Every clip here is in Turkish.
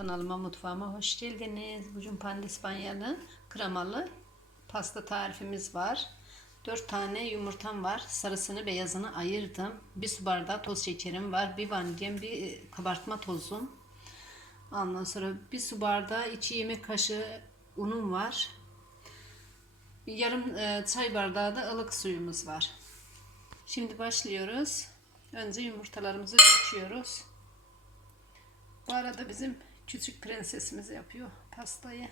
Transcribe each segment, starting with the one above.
Kanalıma mutfağıma hoş geldiniz. Bugün pandispanyalı kremalı pasta tarifimiz var. 4 tane yumurtam var. Sarısını beyazını ayırdım. Bir su bardağı toz şekerim var. Bir vanilyam, bir kabartma tozum. Ondan sonra bir su bardağı 2 yemek kaşığı unum var. Yarım e, çay bardağı da ılık suyumuz var. Şimdi başlıyoruz. Önce yumurtalarımızı döküyoruz. Bu arada bizim küçük prensesimiz yapıyor pastayı.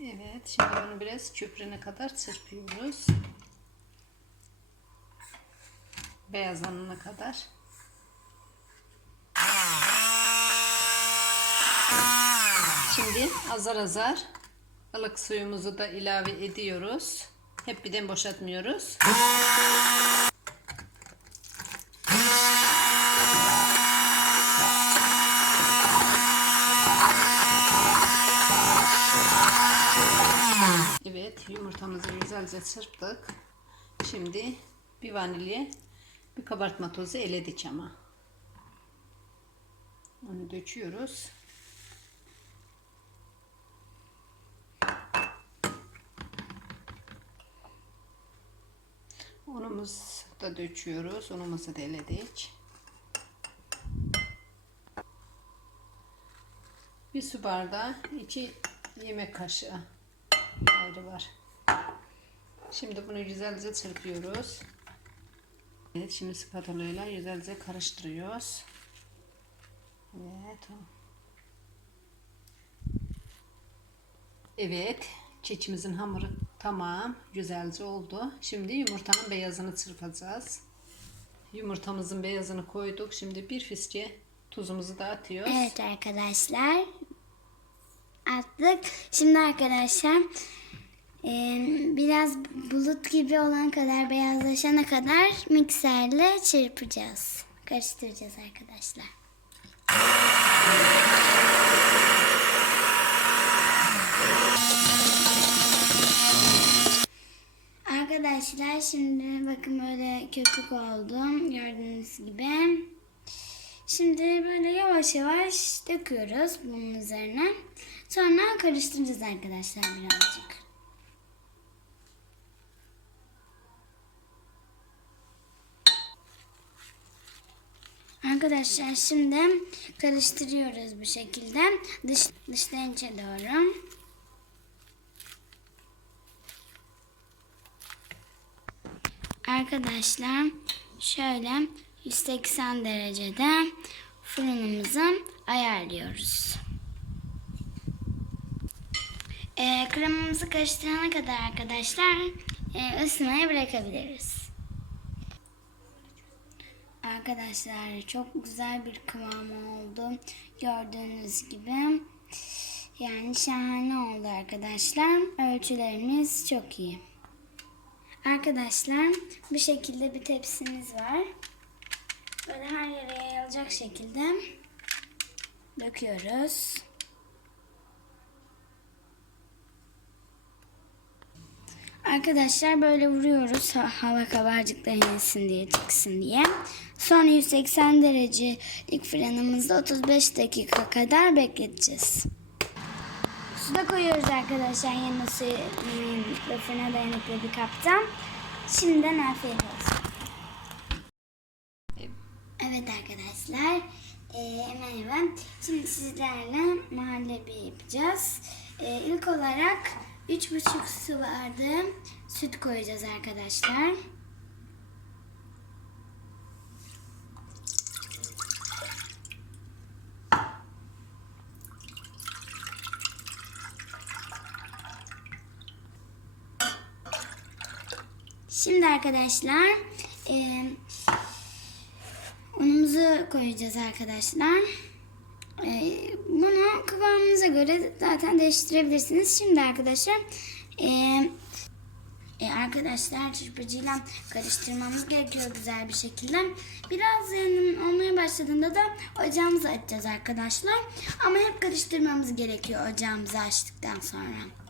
Evet, şimdi onu biraz köpürene kadar çırpıyoruz. Beyazlanana kadar. Şimdi azar azar ılık suyumuzu da ilave ediyoruz. Hep birden boşaltmıyoruz. Evet yumurtamızı güzelce çırptık. Şimdi bir vanilya bir kabartma tozu eledik ama. Onu döküyoruz. Unumuzu da döküyoruz. Unumuzu da eledik. Bir su bardağı, iki yemek kaşığı ayrı var. Şimdi bunu güzelce çırpıyoruz. Evet, şimdi spatula güzelce karıştırıyoruz. Evet. Evet, kekimizin hamuru tamam, güzelce oldu. Şimdi yumurtanın beyazını çırpacağız. Yumurtamızın beyazını koyduk. Şimdi bir fiske tuzumuzu da atıyoruz. Evet arkadaşlar. Attık. Şimdi arkadaşlar e, biraz bulut gibi olan kadar beyazlaşana kadar mikserle çırpacağız. Karıştıracağız arkadaşlar. Arkadaşlar şimdi bakın böyle köpük oldu. Gördüğünüz gibi. Şimdi böyle yavaş yavaş döküyoruz bunun üzerine. Sonra karıştıracağız arkadaşlar birazcık. Arkadaşlar şimdi karıştırıyoruz bu şekilde. Dış, dıştan içe doğru. Arkadaşlar şöyle 180 derecede fırınımızı ayarlıyoruz. Ee, kremamızı karıştırana kadar arkadaşlar e, ısınmaya bırakabiliriz. Arkadaşlar çok güzel bir kıvam oldu. Gördüğünüz gibi. Yani şahane oldu arkadaşlar. Ölçülerimiz çok iyi. Arkadaşlar bu şekilde bir tepsimiz var. Böyle her yere yayılacak şekilde döküyoruz. Arkadaşlar böyle vuruyoruz ha- hava kabarcıkları insin diye çıksın diye. Sonra 180 derecelik fırınımızda 35 dakika kadar bekleteceğiz. Su da koyuyoruz arkadaşlar ve fırına dayanıklı bir kaptan. Şimdiden afiyet olsun. Evet arkadaşlar. E, merhaba. Şimdi sizlerle muhallebi yapacağız. E, ilk olarak 3,5 su bardağı süt koyacağız arkadaşlar. Şimdi arkadaşlar e, unumuzu koyacağız arkadaşlar. E, bunu kıvamınıza göre zaten değiştirebilirsiniz. Şimdi arkadaşlar e, e, arkadaşlar çırpıcıyla karıştırmamız gerekiyor güzel bir şekilde. Biraz yanım olmaya başladığında da ocağımızı açacağız arkadaşlar. Ama hep karıştırmamız gerekiyor ocağımızı açtıktan sonra.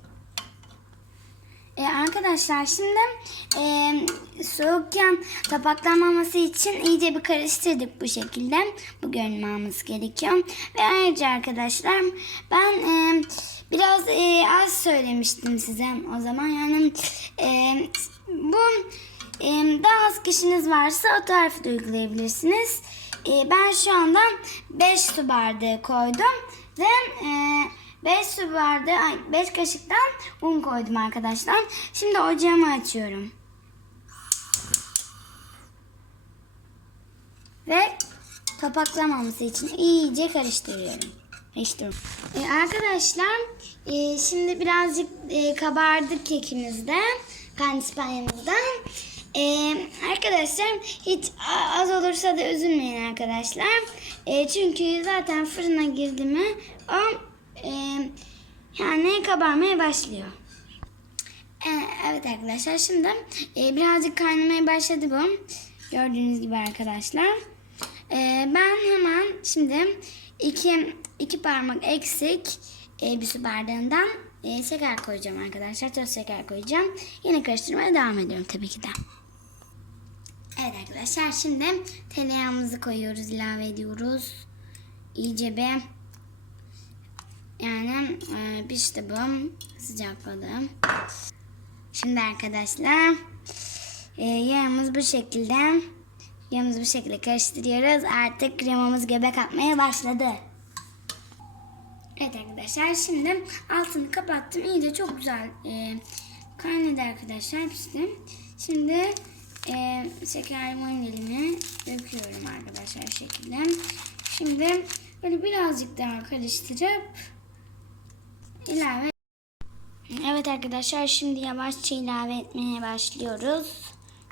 E, arkadaşlar şimdi e, soğukken topaklanmaması için iyice bir karıştırdık bu şekilde. Bu görünüm alması gerekiyor. Ve ayrıca arkadaşlar ben e, biraz e, az söylemiştim size o zaman. Yani e, bu e, daha az kişiniz varsa o tarifi de uygulayabilirsiniz. E, ben şu anda 5 su bardağı koydum ve e, 5 su bardağı 5 kaşıktan un koydum arkadaşlar. Şimdi ocağımı açıyorum. Ve topaklamaması için iyice karıştırıyorum. Karıştırıyorum. E, arkadaşlar e, şimdi birazcık e, kabardı kekimiz de. Pandispanyamızda. E, arkadaşlar hiç az olursa da üzülmeyin arkadaşlar. E, çünkü zaten fırına girdi mi o e, yani kabarmaya başlıyor. E, evet arkadaşlar şimdi e, birazcık kaynamaya başladı bu. Gördüğünüz gibi arkadaşlar. E, ben hemen şimdi iki, iki parmak eksik e, bir su bardağından e, şeker koyacağım arkadaşlar. Toz şeker koyacağım. Yine karıştırmaya devam ediyorum tabii ki de. Evet arkadaşlar şimdi tereyağımızı koyuyoruz, ilave ediyoruz. İyice bir yani e, pişti bu. Sıcakladı. Şimdi arkadaşlar e, yağımız bu şekilde. Yağımızı bu şekilde karıştırıyoruz. Artık kremamız göbek atmaya başladı. Evet arkadaşlar şimdi altını kapattım. İyice çok güzel e, kaynadı arkadaşlar pişti. Şimdi e, şeker vanilini döküyorum arkadaşlar şekilde. Şimdi böyle birazcık daha karıştırıp ilave Evet arkadaşlar şimdi yavaşça ilave etmeye başlıyoruz.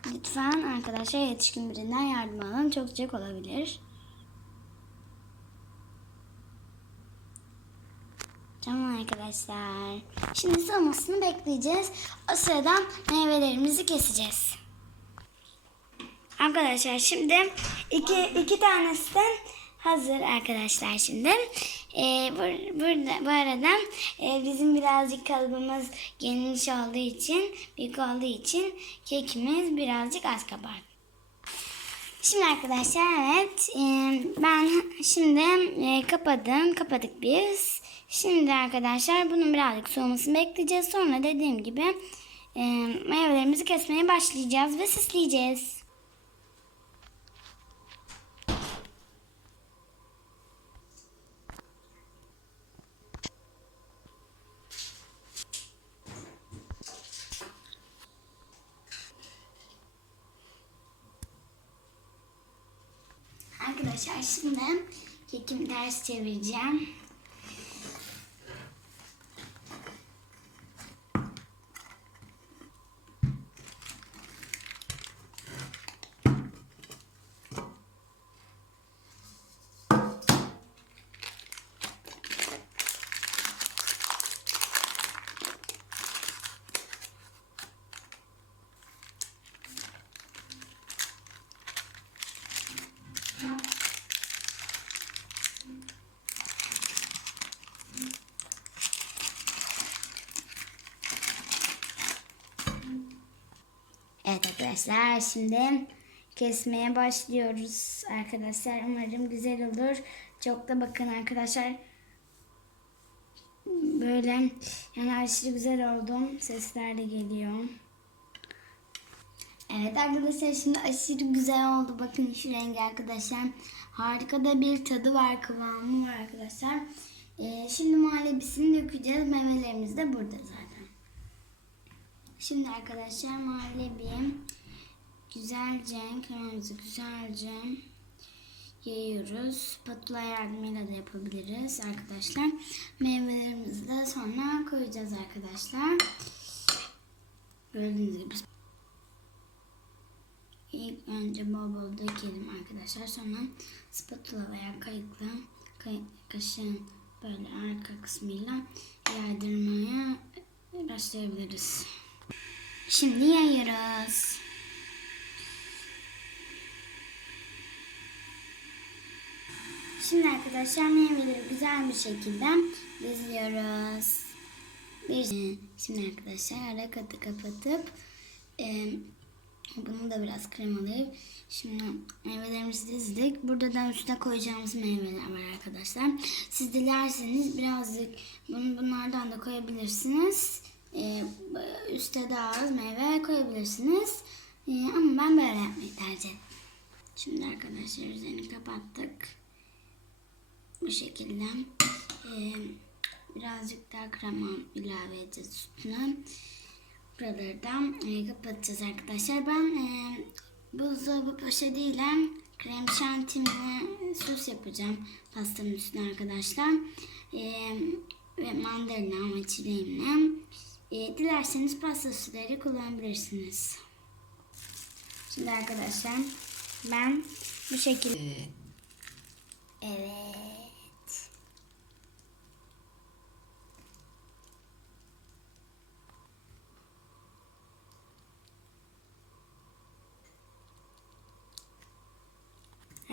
Lütfen arkadaşlar yetişkin birinden yardım alın. Çok sıcak olabilir. Tamam arkadaşlar. Şimdi soğumasını bekleyeceğiz. O sırada meyvelerimizi keseceğiz. Arkadaşlar şimdi iki, iki tanesi de hazır arkadaşlar şimdi. Ee, bur- burada, bu arada e, bizim birazcık kalıbımız geniş olduğu için, büyük olduğu için kekimiz birazcık az kabardı. Şimdi arkadaşlar evet e, ben şimdi e, kapadım kapadık biz. Şimdi arkadaşlar bunun birazcık soğumasını bekleyeceğiz. Sonra dediğim gibi e, meyvelerimizi kesmeye başlayacağız ve süsleyeceğiz. Arkadaşlar şimdi kekimi ters çevireceğim. Evet arkadaşlar şimdi kesmeye başlıyoruz arkadaşlar. Umarım güzel olur. Çok da bakın arkadaşlar. Böyle yani aşırı güzel oldum. Sesler de geliyor. Evet arkadaşlar şimdi aşırı güzel oldu. Bakın şu rengi arkadaşlar. Harika da bir tadı var, kıvamı var arkadaşlar. Ee, şimdi muhallebisini dökeceğiz. Meyvelerimiz de burada zaten. Şimdi arkadaşlar muhallebi güzelce, kremamızı güzelce yayıyoruz. Spatula yardımıyla da yapabiliriz arkadaşlar. Meyvelerimizi de sonra koyacağız arkadaşlar. Gördüğünüz gibi İlk önce bol bol dökelim arkadaşlar. Sonra spatula veya kayıkla kay, kaşığın böyle arka kısmıyla yaydırmaya başlayabiliriz. Şimdi yayıyoruz. Şimdi arkadaşlar meyveleri güzel bir şekilde diziyoruz. E, şimdi arkadaşlar ara katı kapatıp e, bunu da biraz kremalayıp şimdi meyvelerimizi dizdik. Burada da üstüne koyacağımız meyveler var arkadaşlar. Siz dilerseniz birazcık bunu bunlardan da koyabilirsiniz. E, üste daha az meyve koyabilirsiniz. E, ama ben böyle yapmayı tercih ettim. Şimdi arkadaşlar üzerini kapattık. Bu şekilde. E, birazcık daha krema ilave edeceğiz üstüne. Buraları da e, kapatacağız arkadaşlar. Ben e, buzdolabı poşetiyle krem şantimle sos yapacağım pastanın üstüne arkadaşlar. E, ve mandalina ama çileğimle. E, dilerseniz pasta süsleri kullanabilirsiniz. Şimdi arkadaşlar ben bu şekilde... Ee.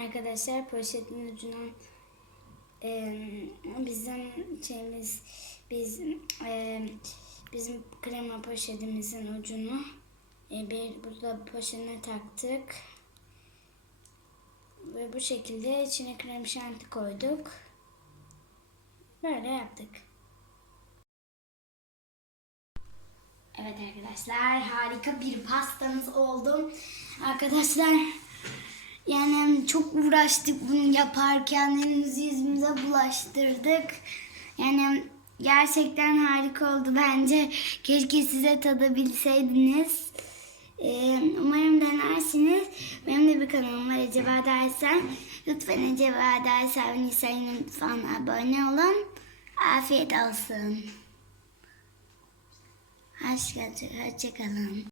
Arkadaşlar poşetin ucundan e, bizim şeyimiz biz e, bizim krema poşetimizin ucunu e, bir burada poşetine taktık. Ve bu şekilde içine krem şanti koyduk. Böyle yaptık. Evet arkadaşlar harika bir pastamız oldu. Arkadaşlar yani çok uğraştık bunu yaparken elimizi yüzümüze bulaştırdık. Yani gerçekten harika oldu bence. Keşke size tadabilseydiniz. Ee, umarım denersiniz. Benim de bir kanalım var Acaba Dersen. Lütfen Acaba Dersen Nisa'nın lütfen abone olun. Afiyet olsun. Hoşçakalın.